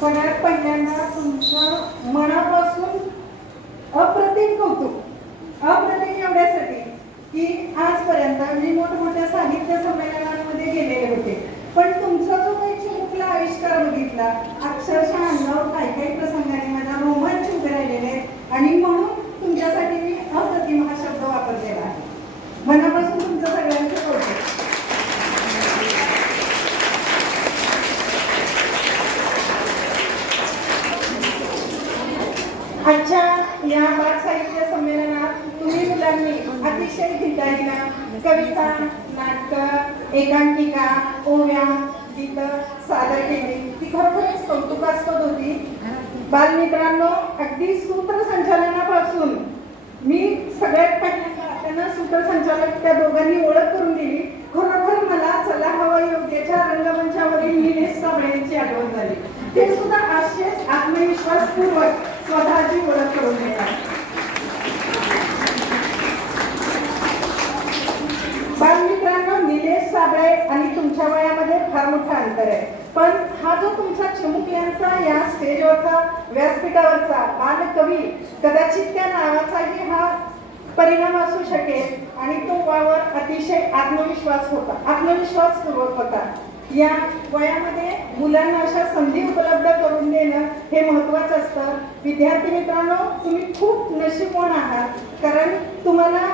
सगळ्यात पहिल्यांदा तुमचं मनापासून अप्रतिम कौतुक. अप्रतिम एवढ्यासाठी की आजपर्यंत मी मोठमोठ्या साहित्य संमेलनांमध्ये गेलेले होते, पण तुमचा जो काही चिमुकला आविष्कार बघितला, अक्षरशः अंगावर काही काही प्रसंगाने माझा रोमांच उभे राहिलेले आहेत आणि म्हणून तुमच्यासाठी मी अप्रतिम हा शब्द वापरलेला आहे. मनापासून तुमचं सगळ्यांचं कौतुक. आजच्या या बाल साहित्य संमेलनात तुम्ही मुलांनी अतिशय धिटाईनं कविता, नाटक, एकांकिका, ओव्या, गीत सादर केली. ती खरोखरच कौतुकास्पद होती. बालमित्रांनो, अगदी सूत्रसंचालनापासून मी सगळ्यात पहिल्यांदा त्यांना सूत्रसंचालक त्या दोघांनी ओळख करून दिली. खरोखर मला चला हवा योग्याच्या रंगमंचावरील निलेश साबळे यांची आठवण झाली. ते सुद्धा असेच आत्मविश्वासपूर्वक स्वतःची ओळख करून देतात. बालमित्रांनो, निलेश साबळे आणि तुमच्या वयामध्ये फार मोठं अंतर आहे, पण हा जो तुमचा चिमुकल्यांचा या स्टेजवरचा व्यासपीठावरचा बालकवी, कदाचित त्या नावाचाही हा परिणाम असू शकेल आणि तो वावर अतिशय आत्मविश्वासपूर्वक होता. या वयामध्ये मुलांना अशा संधी उपलब्ध करून देणं हे महत्त्वाचं असतं. विद्यार्थी मित्रांनो, तुम्ही खूप नशीबवान आहात, कारण तुम्हाला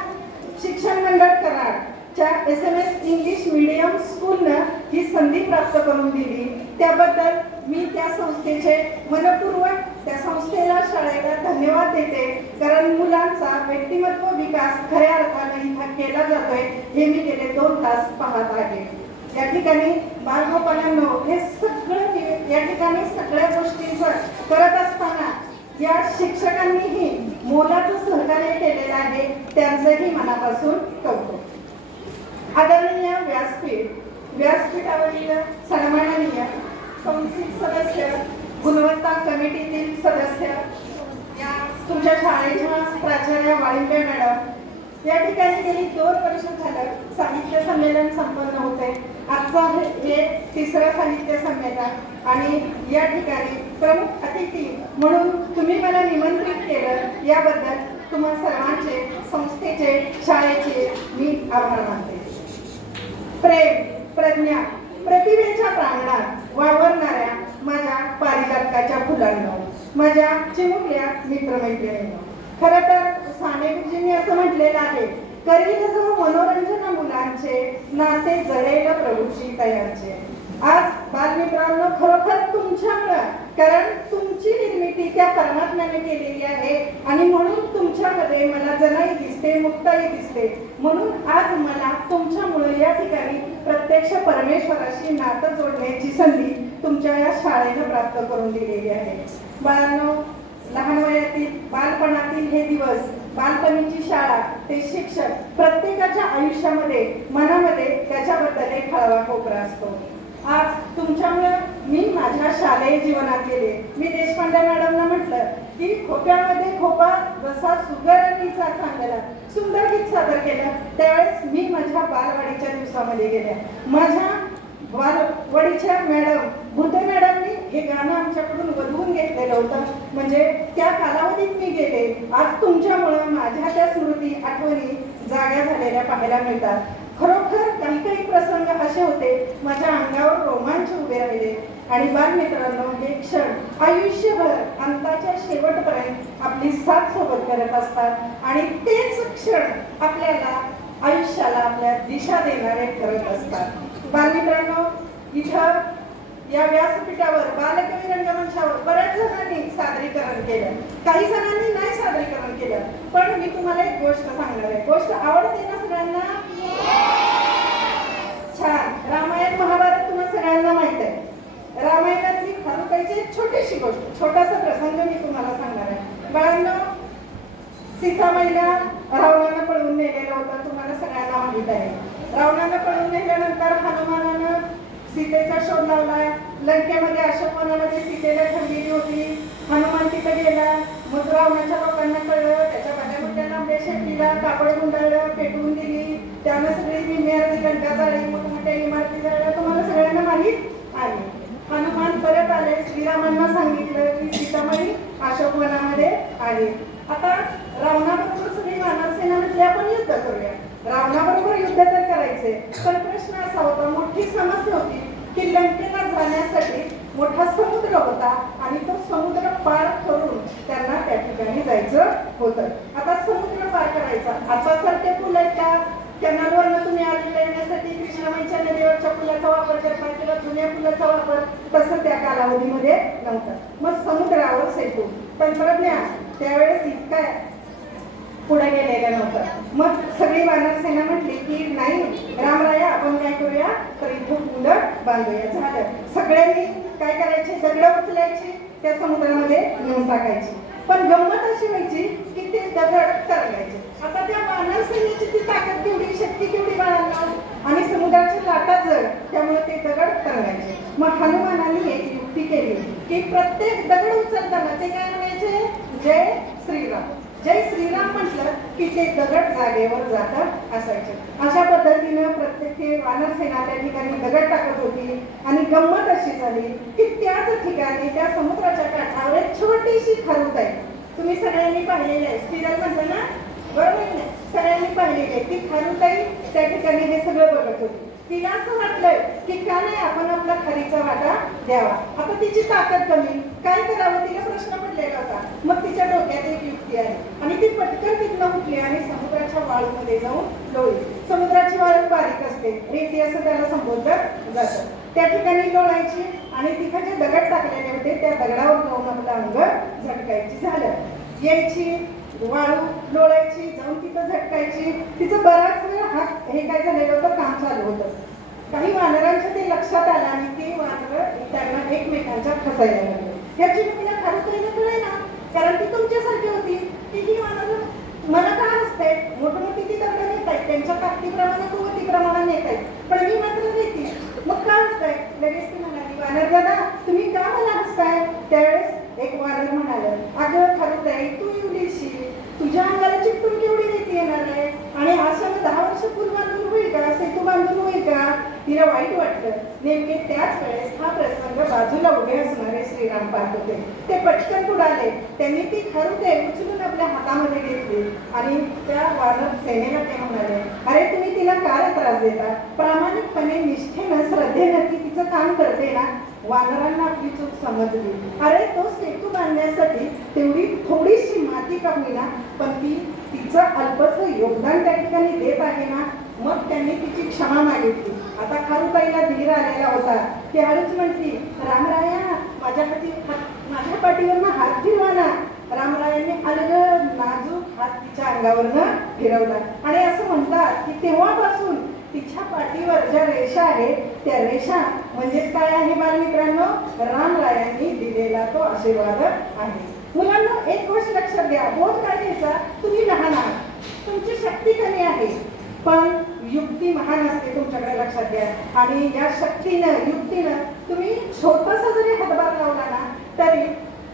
शिक्षण मंडळ कराडच्या SMS इंग्लिश मीडियम स्कूलनं ही संधी प्राप्त करून दिली. त्याबद्दल मी त्या संस्थेचे मनपूर्वक त्या संस्थेला, शाळेला धन्यवाद देते, कारण मुलांचा व्यक्तिमत्व विकास खऱ्या अर्थाने इथं केला जातोय हे मी गेले 2 तास पाहत आहे. या ठिकाणी बालगोपालांनो, हे सगळं या ठिकाणी सगळ्या गोष्टींचं करत असताना या शिक्षकांनीही मोलाचं सहकार्य केलेलं आहे. त्यांचंही मनापासून कौतुक. आदरणीय व्यासपीठावरील सन्माननीय कौन्सिल सदस्य, गुणवत्ता कमिटीतील सदस्य, या तुमच्या शाळेच्या प्राचार्य वाळिंबे मॅडम, या ठिकाणी गेली 2 वर्ष झालं साहित्य संमेलन संपन्न होते. आजचा हे 3रं साहित्य संमेलन आणि या ठिकाणी प्रमुख अतिथी म्हणून तुम्ही मला निमंत्रित केलं, याबद्दल तुम्हा सर्वांचे, संस्थेचे, शाळेचे मी आभार मानते. प्रेम, प्रज्ञा, प्रतिभेच्या प्रांगणात वावरणाऱ्या माझ्या पारिजातकाच्या फुलांनो, माझ्या चिमुकल्या मित्रमैत्रिणींनो, खरं तर साने गुरुजींनी असं म्हटलेलं आहे, करील जो मनोरंजन मुलांचे, नाते जळेल प्रभूची तयांचे. आज बालमित्रांनो, खरोखर तुमच्यामुळं, कारण तुमची निर्मिती त्या परमात्म्याने केलेली आहे आणि म्हणून तुमच्यामध्ये मला जनाई दिसते, मुक्ताई दिसते. म्हणून आज मला तुमच्यामुळे या ठिकाणी प्रत्यक्ष परमेश्वराशी नातं जोडण्याची संधी तुमच्या या शाळेनं प्राप्त करून दिलेली आहे. बाळांनो, लहान वयातील बालपणातील हे दिवस, बालपणीची शाळा, ते शिक्षक, प्रत्येकाच्या आयुष्यामध्ये, मनामध्ये त्याच्याबद्दल एक हळवा कोपरा असतो. आज तुमच्यामुळे मी माझ्या शालेय जीवनात गेले. मी देशपांडे मॅडमना म्हटलं की खोप्यामध्ये खोपा जसा सुगरणीचा चांगला सुंदर गीत सादर केलं, त्यावेळेस मी माझ्या बालवाडीच्या दिवसामध्ये गेल्या. माझ्या बालवाडीच्या मॅडम भुते मॅडमनी हे गाणं आमच्याकडून वधवून घेतलेलं होतं. म्हणजे त्या कालावधीत मी गेले. आज तुमच्यामुळे माझ्या त्या स्मृती, आठवणी जाग्या झालेल्या पाहायला मिळतात. खरोखर काही प्रसंग असे होते, माझ्या अंगावर रोमांच उभे राहिले. आणि बालमित्रांनो, हे क्षण आयुष्यभर अंताच्या शेवटपर्यंत आपली साथ सोबत करत असतात आणि तेच क्षण आपल्याला आयुष्याला आपल्या दिशा देणारे करत असतात. बालमित्रांनो, इथं या व्यासपीठावर बालकवी रंगमंचावर बऱ्याच जणांनी सादरीकरण केलं, काही जणांनी नाही सादरीकरण केलं, पण मी तुम्हाला एक गोष्ट सांगणार आहे. गोष्ट आवडते ना सगळ्यांना? छान. रामायण महाभारत तुम्हाला सगळ्यांना माहित आहे. रामायणातली खारुताईची एक छोटीशी गोष्ट, छोटासा प्रसंग मी तुम्हाला सांगणार आहे. बाळांनो, सीतामाईला रावणानं पळवून नेलेलं होतं, तुम्हाला सगळ्यांना माहित आहे. रावणानं पळवून नेल्यानंतर हनुमानानं सीतेचा शोध लावला. लंकेमध्ये अशोकवनामध्ये सीतेला ठेवलेली होती. हनुमान तिथं गेला. मग रावणाच्या लोकांना कळलं, त्याच्या भाज्या लांबड्या शेतीला कापड गुंडाळलं, पेटवून दिली. त्यानं सगळी विमेर लंका जाळली, मोठमोठ्या इमारती जाळल्या, तुम्हाला सगळ्यांना माहीत आहे. हनुमान परत आले, श्रीरामांना आहे. आता रावणाबरोबर सगळी वानर सेना म्हटली आपण युद्ध करूया. रावणाबरोबर युद्ध तर करायचे, पण प्रश्न असा होता, मोठी समस्या होती की लंकेला जाण्यासाठी मोठा समुद्र होता आणि तो समुद्र पार करून त्यांना त्या ठिकाणी जायचं होतं. आता समुद्र पार करायचा, आता सारखे पूल आहेत का? कॅनलवरनं तुम्ही आलेला येण्यासाठी कृष्णामाईच्या नदीवरच्या पुलाचा वापर करता किंवा जुन्या पुलाचा वापर, तसं त्या कालावधीमध्ये नव्हतं. मग समुद्रावर सेतू तंत्रज्ञान त्यावेळेस इतका पुढे गेलेलं नव्हतं. मग सगळी वानर सेना म्हटली की नाही रामराया, आपण काय करूया, तर इथून पुलं बांधूया. झालं. सगळ्यांनी काय करायचे, दगडं उचलायची, त्या समुद्रामध्ये नेऊन टाकायची. पण गंमत अशी व्हायची की ते दगड तरंगायचे. आता त्या वानर सेनेची ती ताकद केवढी, शक्ती केवढी बाळांना, आणि समुद्राच्या लाटा जड, त्यामुळे ते दगड तरंगायचे. मग हनुमानाने एक युक्ती केली की प्रत्येक दगड उचलताना ते काय म्हणायचे, जय श्रीराम. जय श्रीराम म्हटलं की ते दगड जागेवर जातात असायचे. अशा पद्धतीनं प्रत्येक वानर सेना त्या ठिकाणी दगड टाकत होती. आणि गंमत अशी झाली की त्याच ठिकाणी त्या समुद्राच्या काठावर एक छोटीशी खारुताई आहे. तुम्ही सगळ्यांनी पाहिलेली आहे, स्पिरल म्हटलं ना, बरोबर नाही, सगळ्यांनी पाहिलेली आहे. ती खारुताई त्या ठिकाणी हे सगळं बघत होती. तिला असं वाटलंय की का नाही आपण आपला खारीचा वाटा द्यावा. आता तिची ताकद कमी, काय करावं, तिला प्रश्न पडलेला होता. मग तिच्या डोक्यात एक युक्ती आली आणि ती पटकन तिथनं उठली आणि समुद्राच्या वाळूमध्ये जाऊन लोळली. समुद्राची वाळू बारीक असते, रेती असं त्याला संबोधलं जातं. त्या ठिकाणी लोळायची आणि तिथं जे दगड टाकलेले होते त्या दगडावर जाऊन आपलं अंग झटकायची. झालं. यायची, वाळू लोळायची, जाऊन तिथं झटकायची. तिचं बराच वेळ हे काय झालेलं होतं, काम चालू होतं. काही वानरांच्या ते लक्षात आलं आणि ते वानर त्यांना एकमेकांच्या फसायला लागले. ह्याची तुम्हाला खारुताईला कळे ना, कारण ती तुमच्यासारखी होती की ही वानर मला का हसते, मोठमोठी ती दगड नेत आहेत, त्यांच्या ताकदीप्रमाणे कुवतीप्रमाणे नेत आहेत, पण मी मात्र नेती, मग का हसताय? लगेच ती म्हणाली, वानर दादा तुम्ही का मला हसताय? त्यावेळेस एक वानर म्हणालं, अगं खारुताई तू इवलीशी, तुझ्या अंगाला चिपटून केवढी नीती येणार आहे, आणि अशाने 10 वर्ष पूल बांधून होईल का, सेतू बांधून होईल का? तिला वाईट वाटलं. नेमके त्याच वेळेस हा प्रसंग बाजूला उभे असणारे श्रीराम पाहत होते. ते पटकन पुढाले, त्यांनी ती खारुताई उचलून आपल्या हातामध्ये घेतली आणि त्या वानर सेनेला ते म्हणाले, अरे तुम्ही तिला का त्रास देता? प्रामाणिकपणे निष्ठेनं श्रद्धेनं ती तिचं काम करते ना. वानरांना आपली चूक समजली. अरे तो सेतू बांधण्यासाठी तेवढी थोडीशी माती का होईना, पण ती तिचं अल्पसं योगदान त्या ठिकाणी देत आहे ना. मग त्यांनी तिची क्षमा मागितली. आता खारुताईला धीर आलेला होता. ती हळूच म्हणती, रामराया माझ्या पाठीवरनं हात फिरवा ना. रामरायांनी अलगद नाजूक हात तिच्या अंगावरनं फिरवला आणि असं म्हणतात की तेव्हापासून तिच्या पाठीवर ज्या रेषा आहे त्या रेषा म्हणजे काय आहे बालमित्रांनो, रामरायांनी दिलेला तो आशीर्वाद आहे. मुलांना एक गोष्ट लक्षात घ्या, बोध काय घ्यायचा, तुम्ही लहान आहात, तुमची शक्ती कमी आहे, पण युक्ती महान असते, तुमच्याकडे लक्षात घ्या. आणि या शक्तीनं युक्तीनं तुम्ही छोटासा जरी हातभार लावला ना तरी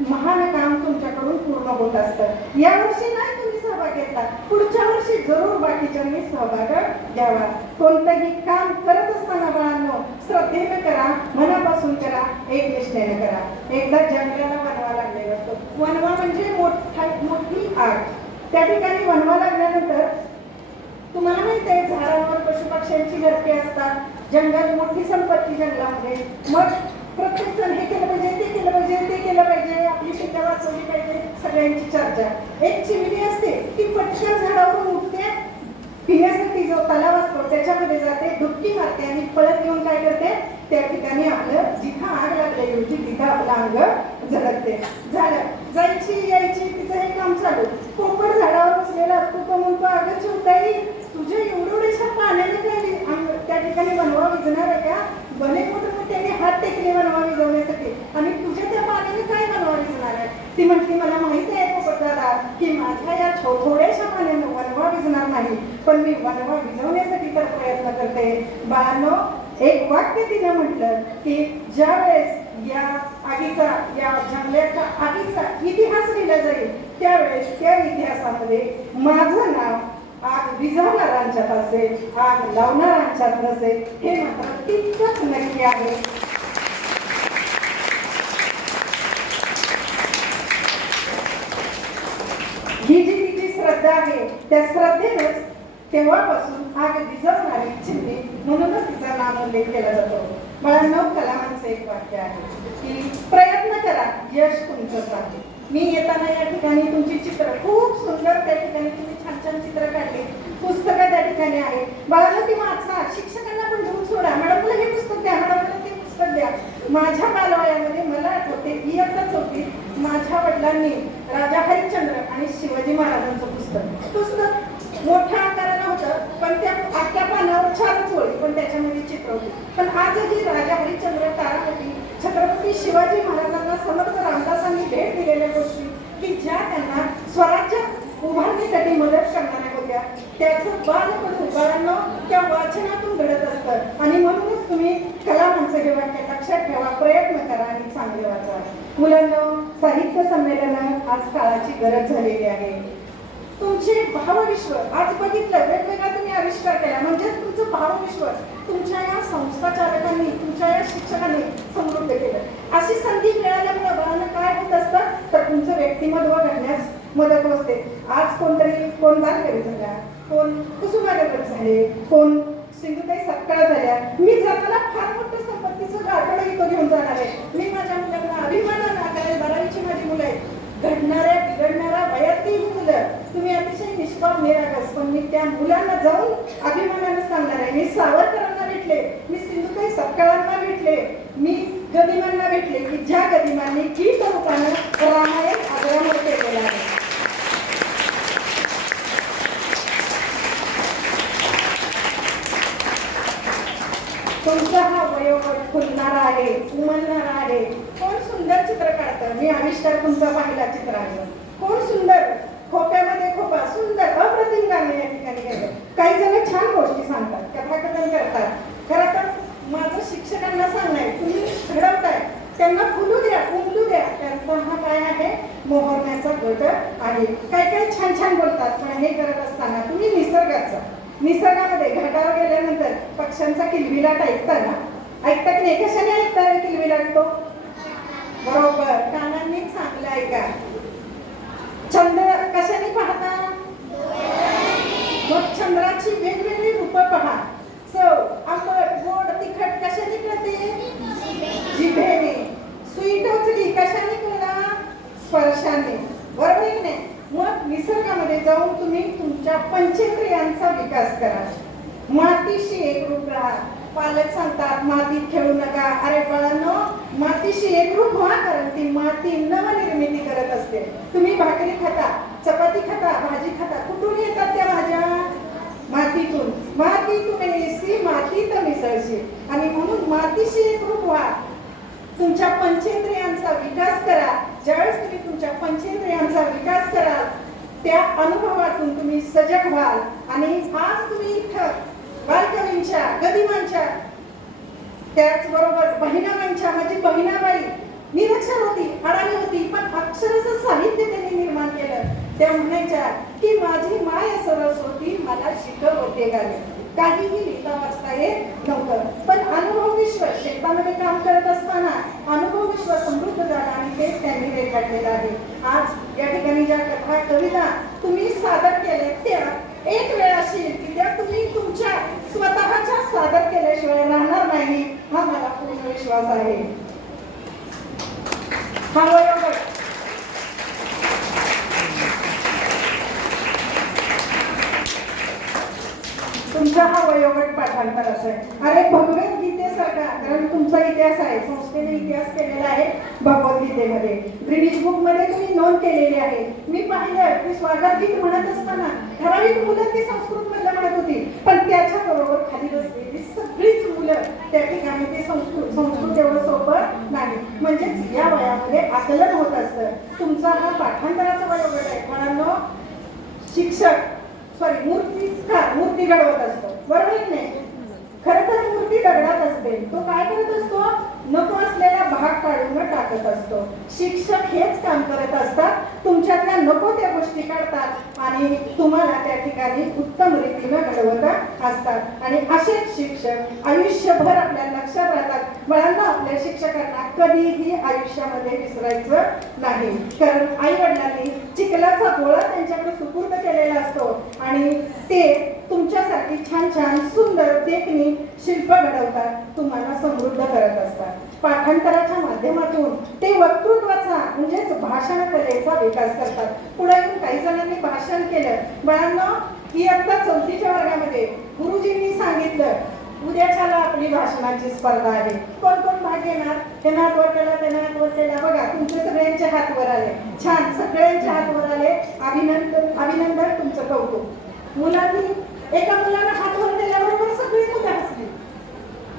महान काम तुमच्याकडून पूर्ण होत असतं. यावर्षी नाही तुम्ही सहभाग घेतला, पुढच्या वर्षी जरूर बाकीच्यांनी सहभाग घ्यावा. कोणतंही काम करत असताना बाळांनो श्रद्धेनं करा, मनापासून करा, एक निष्ठेनं करा. एकदा जंगलाला वनवा लागलेला असतो. वनवा म्हणजे मोठी आग. त्या ठिकाणी वनवा लागल्यानंतर तुम्हाला माहिती आहे झाडांवर पशुपक्ष्यांची घरटी असतात. जंगल मोठी संपत्ती जंगलामध्ये. मग प्रत्येक जण हे केलं पाहिजे, ते केलं पाहिजे, ते केलं पाहिजे, आपली पिकं वाचवली पाहिजे, सगळ्यांची चर्चा. एक चिमणी असते ती पटकन झाडावरून उठते, पिण्यासाठी जो तलाव असतो त्याच्यामध्ये जाते, डुबकी मारते आणि पळत येऊन काय करते, त्या ठिकाणी आपलं जिथं आग लागलेली होती तिथं आपलं अंग झळकते. झालं. जायची यायची तिचं हे काम चालू. पोपट झाडावर बसलेला असतो, तो म्हणतो, अगं चिवताई तुझ्या एवढ्याशा पाण्याने काय त्या ठिकाणी वनवा विझणार आहे का? बने मोठं त्याने हात टेकले वनवा विझवण्यासाठी, आणि तुझ्या त्या पाण्याने काय वनवा विझणार आहे? ती म्हटली, मला माहिती आहे पोपट दादा की माझ्या या थोड्याशा पाण्यानं वनवा विझणार नाही, पण मी वनवा विझवण्यासाठी तर प्रयत्न करते. बाळांनो एक वाक्य तिनं म्हटलं की ज्या वेळेस या आगीचा, या जंगलाच्या आगीचा इतिहास लिहिला जाईल त्यावेळेस त्या इतिहासामध्ये माझं नाव आग विझवणाऱ्यांच्यात असेल, आग लावणाऱ्यांच्यात नसेल, हे मात्र तितकंच नक्की आहे. त्या श्रद्धेनंच तेव्हापासून आग विझवणारी चिमणी म्हणूनच तिचा नामोल्लेख केला जातो. बाळांनो, कलामांचं एक वाक्य आहे की प्रयत्न करा, यश तुमचंच आहे. मी येताना या ठिकाणी तुमची चित्र खूप सुंदर, त्या ठिकाणी तुम्ही छान छान चित्र काढली, पुस्तकं त्या ठिकाणी आहे. बाळांनो, ती वाचा, शिक्षकांना पण घेऊन सोडा, मॅडम मला हे पुस्तक द्या, मॅडम मला ते पुस्तक द्या. माझ्या बालवयामध्ये मला आठवते इयत्ता चौथीत माझ्या वडिलांनी राजा हरिश्चंद्र आणि शिवाजी महाराजांचं पुस्तक मोठ्या आकारानं होतं, पण त्या आख्या पानावर 4च ओळी, पण त्याच्यामध्ये चित्र होती. पण आजही राजा हरिश्चंद्र, तारापती, छत्रपती शिवाजी महाराजांना समर्थ रामदासांनी भेट दिलेल्या गोष्टी की ज्या त्यांना स्वराज्य उभारणीसाठी मदत करणाऱ्या होत्या, त्याचं बाळांनो त्या वाचनातून घडत असतं. आणि म्हणूनच तुम्ही कलामांचं हे वाक्य लक्षात ठेवा, प्रयत्न करा आणि चांगले वाचा. मुलांनो, साहित्य संमेलन आज काळाची गरज झालेली आहे. तुमचे भावविश्व आज बघितलं, वेगवेगळा तुम्ही आविष्कार केला, म्हणजे तुमचं भावविश्व तुमच्या या संस्थाचालकांनी, तुमच्या या शिक्षकांनी समृद्ध केलं. अशी संधी मिळाल्यामुळे बाळांना काय होत असतं तर तुमचं व्यक्तिमत्व घडण्यास मदत होते. आज कोण बालकवी झाल्या, कोण कुसुमाग्रज झाले, कोण सिंधुताई सपकाळ झाल्या. मी जाताना फार मोठं संपत्तीचं गाठोडं इथं घेऊन जाणार आहे. मी माझ्या मुलांना अभिमानानं, कारण 12वीची माझी मुलं आहेत, घडणाऱ्या बिघडणाऱ्या वयातली मुलं, तुम्ही अतिशय निष्पाप निरागस, पण मी त्या मुलांना जाऊन अभिमानानं सांगणार आहे. मी सावरकरांना भेटले, मी सिंधुताई सपकाळांना भेटले, मी गदिमांना भेटले की ज्या गदिमांनी गीत रूपानं रामायण आग्रामध्ये केलेलं आहे. तुमचा हा वयोगट फुलणारा आहे, उमलणारा आहे. कोण सुंदर चित्र काढतं, मी आविष्कार तुमचा पाहिला चित्राचं. कोण सुंदर, खोप्यामध्ये खोपा, सुंदर अप्रतिम गाणे या ठिकाणी केलं. काही जण छान गोष्टी सांगतात, कथाकथन करतात. खरं तर माझं शिक्षकांना सांगणं आहे, तुम्ही घडवताय, त्यांना फुलू द्या, उमलू द्या. त्यांचा हा काय आहे, मोहरण्याचा गट आहे. काही छान छान बोलतात, पण हे करत असताना तुम्ही निसर्गामध्ये घाटावर गेल्यानंतर पक्ष्यांचा किलबिलाट ऐकता की नाही? कशाने ऐकता किलबिलाट तो? बरोबर, कानांनी चांगलं ऐका. चंद्र कशाने पाहता? मग चंद्राची वेगवेगळी रूपं पहा. चव, आंबट, गोड, तिखट कशाने कळते? जिभेने. सुई टोचली कशाने कळला? स्पर्शाने. बरोबर की नाही? मग निसर्गामध्ये जाऊन तुम्ही तुमच्या पंचेंद्रियांचा विकास करा. मातीशी एकरूप राहा. पालक सांगतात मातीत खेळू नका. अरे बाळांनो, मातीशी एकरूप व्हा, कारण ती माती नवनिर्मिती करत असते. तुम्ही भाकरी खाता, चपाती खाता, भाजी खाता, कुठून येतात त्या भाज्या? मातीतून. मातीतून येसी, मातीत मिसळशी. आणि म्हणून मातीशी एकरूप व्हा. तुमच्या पंचेंद्रियांचा विकास करा. ज्यावेळेस तुम्ही तुमच्या पंचेंद्रियांचा विकास कराल, त्या अनुभवातून तुम्ही सजग व्हाल. आणि आज तुम्ही इथं बालकवींच्या, गदिमांच्या, त्याचबरोबर बहिणाबाईंच्या, माझी बहिणाबाई निरक्षर होती, अडाणी होती, पण अक्षरचं साहित्य त्यांनी निर्माण केलं. त्या म्हणायच्या की माझी माय सरस्वती मला शिकवते गाणे. काहीही लिहिता वाचता येत नव्हतं, पण अनुभव विश्व शेतामध्ये काम करत असताना अनुभव विश्व समृद्ध झाला आणि तेच त्यांनी रेखाटलेलं आहे. आज या ठिकाणी ज्या कथा, कविता तुम्ही सादर केल्या, त्या एक वेळ अशी की त्या तुम्ही तुमच्या स्वतःच्या सादर केल्याशिवाय राहणार नाही, हा मला पूर्ण विश्वास आहे. हा वयोगट तुमचा, हा वयोगट पाठांतराचा आहे. अरे भगवद्गीतेसारखा, कारण तुमचा इतिहास आहे, संस्थेने इतिहास केलेला आहे भगवद्गीतेमध्ये, ब्रिटिश बुक मध्ये तुम्ही नोंद केलेली आहे. मी पाहिलं की स्वागत गीत म्हणत असताना ठराविक मुलं ती संस्कृत मधलं म्हणत होती, पण त्याच्या बरोबर खाली बसलेली सगळीच मुलं त्या ठिकाणी ते संस्कृत एवढं सोपं नाही. म्हणजेच या वयामध्ये आकलन होत असतं. तुमचा हा पाठांतराचा वयोगट आहे. मुलांनो, शिक्षक मूर्ती घडवत असतो, बरोबर नाही? खरं तर मूर्ती दगडात असते. तो काय करत असतो? नको असलेला भाग काढून टाकत असतो. शिक्षक हेच काम करत असतात, तुमच्यातल्या नको त्या गोष्टी काढतात आणि तुम्हाला त्या ठिकाणी उत्तम रीतीनं घडवत असतात. आणि असेच शिक्षक आयुष्यभर आपल्या लक्षात राहतात. मुलांना आपल्या शिक्षकांना कधीही आयुष्यामध्ये विसरायचं नाही, कारण आई वडिलांनी चिखलाचा गोळा त्यांच्याकडे सुपूर्द केलेला असतो आणि ते तुमच्यासाठी छान छान सुंदर देखणी शिल्प घडवतात, तुम्हाला समृद्ध करत असतात. पाठांतराच्या माध्यमातून ते वक्तृत्वाचा म्हणजेच भाषण कलेचा विकास करतात. पुढे येऊन काही जणांनी भाषण केलं. बाळांनो, इयत्ता 4थीच्या वर्गामध्ये गुरुजींनी सांगितलं उद्याच्याला आपली भाषणाची स्पर्धा आहे. कोण कोण भाग घेणार? त्यांना हात वर केला, त्यांना हात वर केला. बघा, तुमचे सगळ्यांचे हात वर आले. छान, सगळ्यांचे हात वर आले. अभिनंदन, अभिनंदन, तुमचं कौतुक. मुलांनी एका मुलाला हात वर केल्याबरोबर सगळी मुलं हसली.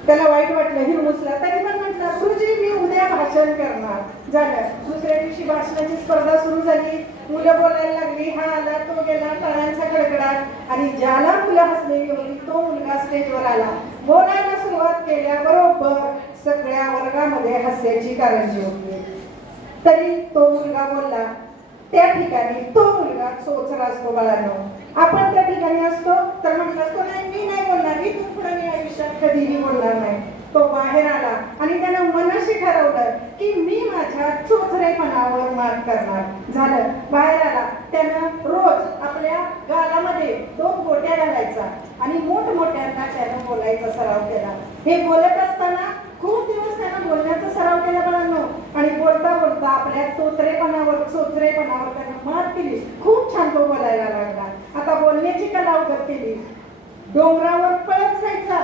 त्याला वाईट वाटलं, हिरमुसला. तरी पण म्हटलं गुरुजी मी उद्या भाषण करणार. झालं. दुसऱ्या दिवशी भाषणाची स्पर्धा सुरू झाली. मुलं बोलायला लागली. हा आला, तो गेला, टाळ्यांचा कडकडाट. आणि ज्याला मुलं हसलेली होती तो मुलगा स्टेजवर आला. बोलायला सुरुवात केल्याबरोबर सगळ्या वर्गामध्ये हास्याची कारंजी होती. तरी तो मुलगा बोलला. त्या ठिकाणी तो मुलगा चोचरा असतो. बाळांनो, आपण त्या ठिकाणी असतो तर म्हटलं असतो नाही मी नाही बोलणार, इथून पुढे मी आयुष्यात कधीही बोलणार नाही. तो बाहेर आला आणि त्यानं मनाशी ठरवलं की मी माझ्या चोचरेपणावर मात करणार. झालं, बाहेर आला. त्यानं रोज आपल्या गालामध्ये 2 गोट्या घालायचा आणि मोठमोठ्यांना त्यानं बोलायचा सराव केला. हे बोलत असताना खूप दिवस त्यानं बोलण्याचा सराव केला बाळांनो. आणि बोलता बोलता आपल्या चोचरेपणावर त्यानं मात केली. खूप छान तो बोलायला लागला. आता बोलण्याची कला अवगत केली. डोंगरावर पळत जायचा,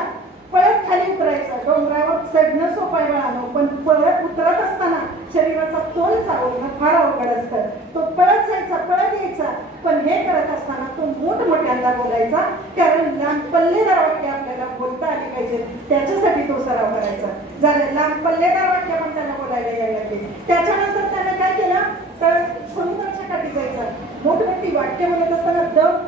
पळत खाली उतरायचा. डोंगरावर चढणं सोपं आहे बाळांनो, पण पळत उतरत असताना शरीराचा तोल सावरणं फार अवघड असतं. तो पळत जायचा, पळत यायचा. पण हे करत असताना तो मोठमोठ्यांदा बोलायचा, कारण लांब पल्लेदार वाक्य आपल्याला बोलता आली पाहिजे, त्याच्यासाठी तो सराव करायचा. झालं, लांब पल्लेदार वाक्य पण त्याला बोलायला यायला लागले. त्याच्यानंतर त्याने काय केलं तर समुद्राच्या काठी जायचा. मोठमोठी वाक्य बोलत असताना दम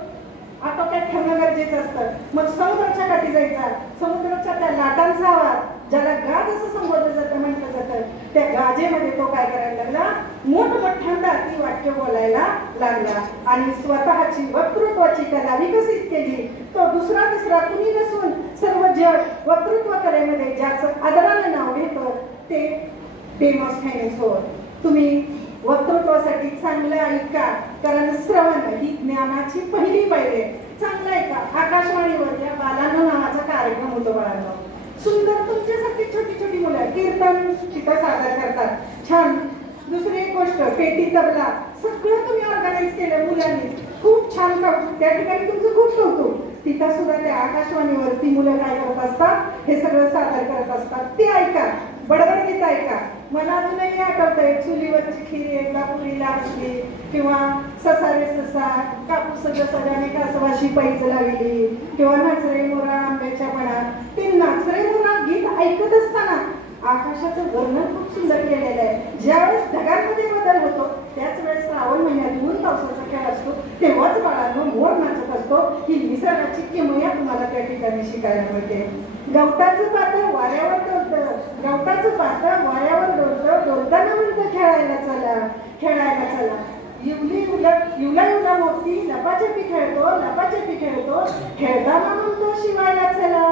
आटोक्यात ठेवणं गरजेचं असतं. मग समुद्राच्या काठी जायचा. समुद्राच्या त्या लाटांचा आवाज, ज्याला गाज असं संबोधलं जातं, म्हटलं जातं, त्या गाजेमध्ये तो काय करायला लागला, मोठमोठ्यांदा ती वाक्य बोलायला लागला आणि स्वतःची वक्तृत्वाची कला विकसित केली. तो दुसरा तिसरा कुणी नसून सर्व जग वक्तृत्व कलेमध्ये ज्याचं आदराने नाव घेतं ते डेमोस्थेनेस होय. तुम्ही वक्तृत्वासाठी चांगलं ऐका, कारण श्रवण ही ज्ञानाची पहिली पायरी आहे. चांगलं ऐका. आकाशवाणीवर या बालांना नावाचा कार्यक्रम होतो बाळांनो. सुंदर तुमच्यासाठी छोटी छोटी मुलं कीर्तन तिथं सादर करतात. छान. दुसरी एक गोष्ट, पेटी तबला सगळं तुम्ही ऑर्गनाईज केलं मुलांनी. खूप छान कौतुक. त्या ठिकाणी तुमचं खूप कौतुक. तिथं सुद्धा त्या आकाशवाणीवरती मुलं काय करत असतात, हे सगळं सादर करत असतात. ते ऐका, बडबड गीत ऐका. मला अजूनही आठवतंय, चुलीवरची खीर एकदा पुरीला असली, किंवा ससा रे ससा कापूस सजाने कासवाशी पैज लावली, किंवा नाचरे मोरा आंब्याच्या बनात. ते नाचरे मोरा गीत ऐकत असताना आकाशाचं वर्णन खूप सुंदर केलेलं आहे. ज्यावेळेस ढगांमध्ये बदल होतो त्याच वेळेस श्रावण महिन्यात ऊन पावसाचा खेळ असतो, तेव्हाच बाळांनो मोर नाचत असतो. ही निसर्गाची किमया तुम्हाला त्या ठिकाणी शिकायला मिळते. गवताचं पातळ वाऱ्यावर डोलतं, गवताचं पातळ वाऱ्यावर डोलतं, डोलताना म्हणतं खेळायला चला, खेळायला चला. युला मोती लपाछपी खेळतो, लपाछपी खेळतो, खेळताना म्हणतो शिवायला चला.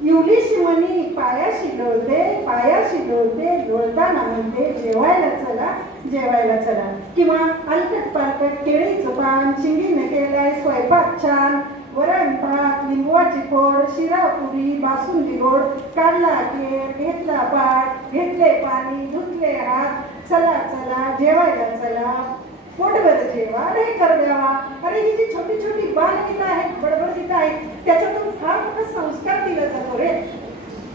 युली शिमनी पायाशी डोलते, डोलताना म्हणते जेवायला चला, जेवायला चला. किंवा अलकट पालकट केळीचं पान, चिंगीने केलाय स्वयंपाक छान, वरण भात, लिंबवाची फोड, शिरा पुरी, बासुंदी गोड, काढला केळ, घेतला पाट, घेतले पाणी, धुतले हात, चला चला जेवायला चला, पोटभर जेवा, रे कर द्यावा. अरे ही जी छोटी छोटी बालगीतं आहेत, बडबड गीतं आहेत, त्याच्यातून फार मोठा संस्कार दिला जातो रे.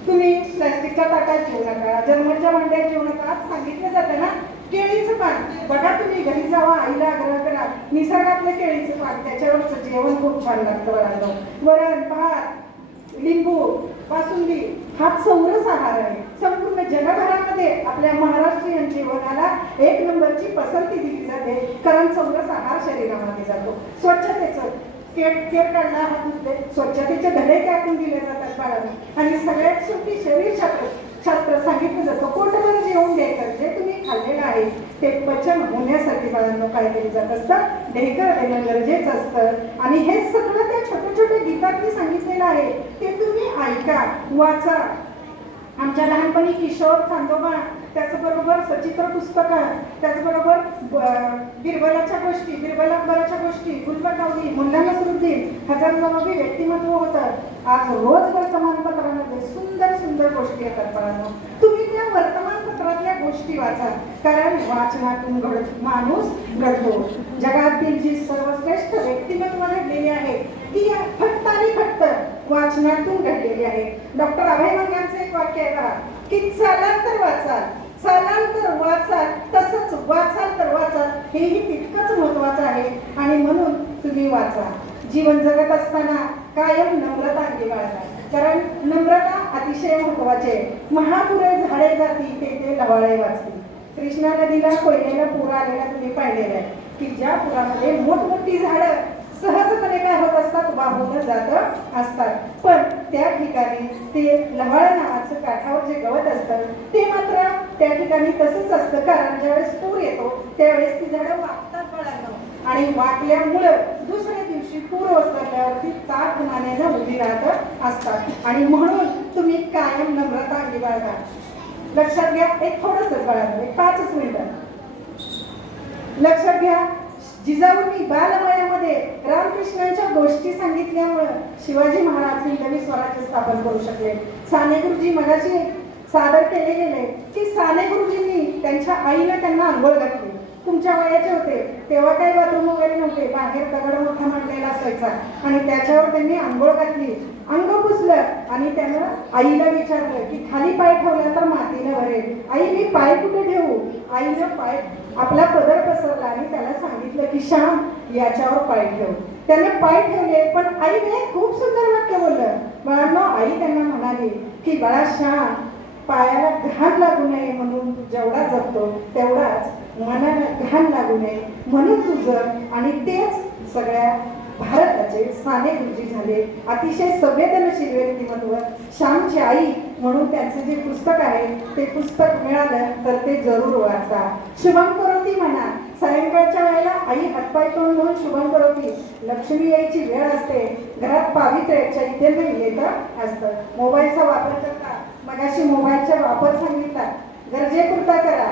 तुम्ही प्लास्टिकच्या ताटात जेवू नका, जर्मनच्या भांड्यात जेवू नका. आज सांगितलं जातं ना केळीचं पान. बघा तुम्ही घरी जावा, आईला आग्रह करा, निसर्गातलं केळीचं पान, त्याच्यावरचं जेवण खूप छान लागतं बघा. वरण भात, लिंबू, बासुंदी हा चौरस आहार आहे. संपूर्ण जगभरामध्ये आपल्या महाराष्ट्रीयन जेवणाला 1 नंबरची पसंती दिली जाते, कारण चौरस आहार शरीरामध्ये जातो. स्वच्छतेचं केर काढला, हात धुतले, स्वच्छतेचे धडे त्यातून दिले जातात बाळांना. आणि सगळ्यात शेवटी शरीर शास्त्र सांगितलं जातं पोटभर जेवून द्यायचं, जे तुम्ही खाल्लेलं आहे ते पचन होण्यासाठी बाळांनो काय केलं जात असतं, ढेकर देणं गरजेचं असतं. आणि हे सगळं त्या छोट्या छोट्या गीतांनी सांगितलेलं आहे, ते तुम्ही ऐका, वाचा. आमच्या लहानपणी किशोर चांदोबा, त्याचबरोबर सचित्र पुस्तकं, त्याचबरोबर बिरबलाच्या गोष्टी, बिरबल अकबराच्या गोष्टी, गुलबर्गावली, मुल्ला नसरुद्दीन, हजारजबाबी व्यक्तिमत्व होतं. आज रोज वर्तमानपत्रामध्ये सुंदर सुंदर गोष्टी येतात बाळांनो. तुम्ही त्या वर्तमानपत्रातल्या गोष्टी वाचा, कारण वाचनातून माणूस घडतो. जगातील जी सर्वश्रेष्ठ व्यक्तिमत्व घडलेली आहे ती फक्त आणि फक्त वाचनातून घडलेली आहे. डॉक्टर अभय मंगांचं एक वाक्य आहे बघा, की चालाल तर वाचाल, चालाल तर वाचाल, तसंच वाचाल तर वाचाल, हेही तितकंच महत्वाचं आहे. आणि म्हणून तुम्ही वाचा. जीवन जगत असताना कायम नम्रता अंगी बाळगा, कारण नम्रता अतिशय महत्वाची आहे. महापुरे झाडे जाती ते लवाळे वाचते. कृष्णा नदीला कोयनेला पूर आलेला तुम्ही पाहिलेला आहे, की ज्या पुरामध्ये मोठमोठी झाडं सहजपणे काय होत असतात, वाहून जात असतात. पण त्या ठिकाणी ते लवाळ नावाचं काठावर जे गवत असतं ते मात्र त्या ठिकाणी तसंच असतं, कारण ज्यावेळेस पूर येतो त्यावेळेस ती झाडं वाकतात बाळांनो. आणि वाकल्यामुळं दुसऱ्या दिवशी पूर ओसरल्यावरती ताक मानेनं उभी राहत असतात. आणि म्हणून तुम्ही कायम नम्रता अंगी बाळगा. लक्षात घ्या, एक थोडंसंच बाळांनो, एक 5 मिनिटं लक्षात घ्या. जिजाऊंनी बालवयामध्ये रामकृष्णांच्या गोष्टी सांगितल्यामुळं शिवाजी महाराज हिंदवी स्वराज्य स्थापन करू शकले. साने गुरुजी मगाशी सादर केले गेले की साने गुरुजींनी त्यांच्या आईला त्यांना आंघोळ घातली. तुमच्या वयाचे होते तेव्हा काही बाथरूम वगैरे नव्हते, बाहेर दगड मोठा मांडलेला असायचा आणि त्याच्यावर त्यांनी आंघोळ घातली, अंग पुसलं आणि त्यानं आईला विचारलं की खाली पाय ठेवला तर मातीला भरेल, आई मी पाय कुठे ठेवू. आईनं पाय आपला पदर पसरला आणि त्याला सांगितलं की श्याम याच्यावर पाय ठेव. त्याने पाय ठेवले, पण आईने खूप सुंदर वाक्य बोललं बाळांनो. आई त्यांना म्हणाली की बाळा श्याम, पायाला घाण लागू नये म्हणून तू जेवढा जगतो तेवढाच मनाला घाण लागू नये म्हणून तू जग. आणि तेच सगळ्या भारताचे साने गुरुजी झाले. अतिशय संवेदनशील व्यक्तिमत्व, श्यामची आई म्हणून त्यांचं जे पुस्तक आहे ते पुस्तक मिळालं तर ते जरूर वाचा. शुभम करोती म्हणा, सायंकाळच्या वेळेला आई हातपाय तोंड धुवून शुभम करोती. लक्ष्मी यायची वेळ असते, घरात पावित्र्य चैतन्य येत असतं. मोबाईलचा वापर करता, मगाशी मोबाईलचा वापर सांगितला, गरजेपुरता करा.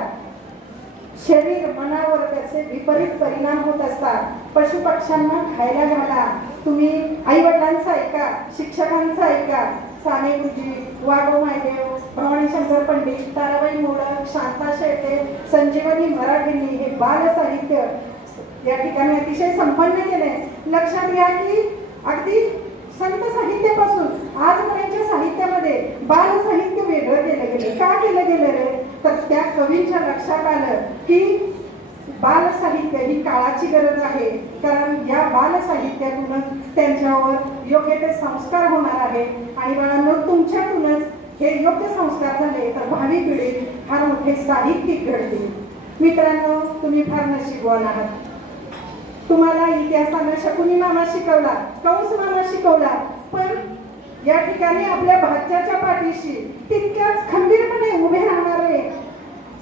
शरीर मनावर त्याचे विपरीत परिणाम होत असतात. पशुपक्ष्यांना खायला घाला. तुम्ही आई वडिलांचं ऐका, शिक्षकांचं ऐका. साने गुरुजी, वाघो मायदेव, भवानी शंकर पंडित, ताराबाई मोडक, शांता शेटे, संजीवनी मराठींनी हे बाल साहित्य या ठिकाणी अतिशय संपन्न केले. लक्षात घ्या की अगदी संत साहित्यापासून आजपर्यंतच्या साहित्यामध्ये बाल साहित्य वेगळं केलं गेलं. का केलं गेलं रे, तर त्या कवींच्या लक्षात आलं की बाल साहित्य ही काळाची गरज आहे, कारण या बाल साहित्यातूनच त्यांच्यावर योग्य ते संस्कार होणार आहे. आणि बाळांनो, तुमच्यातूनच हे योग्य संस्कार झाले तर भावी पिढीत फार मोठे साहित्यिक घडतील. मित्रांनो, तुम्ही फार नशीबवान आहात. तुम्हाला इतिहासानं शकुनी मामा शिकवला, कंस मामा शिकवला, पण या ठिकाणी आपल्या भाच्याच्या पाठीशी तितक्याच खंबीरपणे उभे राहणारे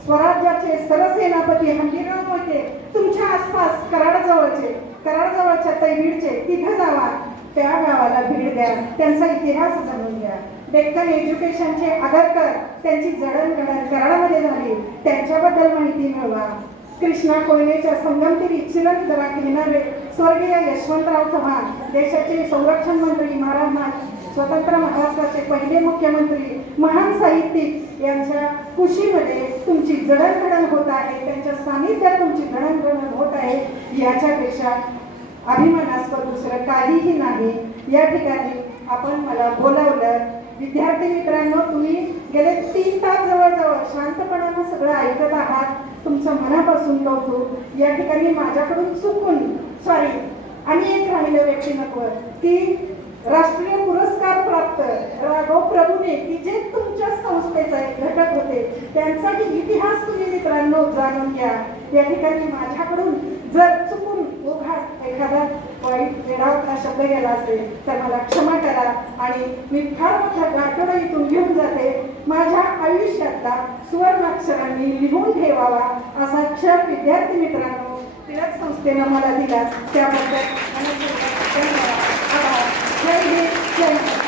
स्वराज्याचे सरसेनापती हंबीरराव मोहिते तुमच्या आसपास कराडजवळच्या तैवीडचे, तिथं जावा, त्या गावाला भेट द्या, त्यांचा इतिहास जाणून घ्या. डेक्कन एज्युकेशनचे आगरकर, त्यांची जडणघडण कराडमध्ये झाली, त्यांच्याबद्दल माहिती मिळवा. कृष्णा कोयनेच्या संगमतीरी चिरण जरा घेणारे स्वर्गीय यशवंतराव चव्हाण, देशाचे संरक्षण मंत्री, स्वतंत्र महाराष्ट्राचे पहिले मुख्यमंत्री, महान साहित्यिक यांच्या कुशीमध्ये तुमची जडणघडण होत आहे, त्यांच्या सानिध्यात तुमची जडणघडण होत आहे. याच्यापेक्षा अभिमानास्पद दुसरं काहीही नाही. या ठिकाणी आपण मला बोलावलं. विद्यार्थी मित्रांनो, तुम्ही गेले 3 तास जवळजवळ शांतपणानं सगळं ऐकत आहात. तुमचं मनापासून कौतुक. या ठिकाणी माझ्याकडून चुकून आणि एक राहिलं व्यक्तिमत्व की राष्ट्रीय पुरस्कार प्राप्त राघव प्रभूने, की जे तुमच्या संस्थेचा एक घटक होते, त्यांचाही इतिहास तुम्ही मित्रांनो जाणून घ्या. या ठिकाणी माझ्याकडून जर चुकून ओघात एखादा वाईट वेळावता शब्द गेला असेल तर मला क्षमा करा आणि मी फार मोठा गाठोडा इथून घेऊन जाते. माझ्या आयुष्यातला सुवर्णाक्षरांनी लिहून ठेवावा असा क्षण विद्यार्थी मित्रांनो टिळक संस्थेनं मला दिला त्याबद्दल धन्यवाद. आभार. जय हिंद, जय महाराष्ट्र.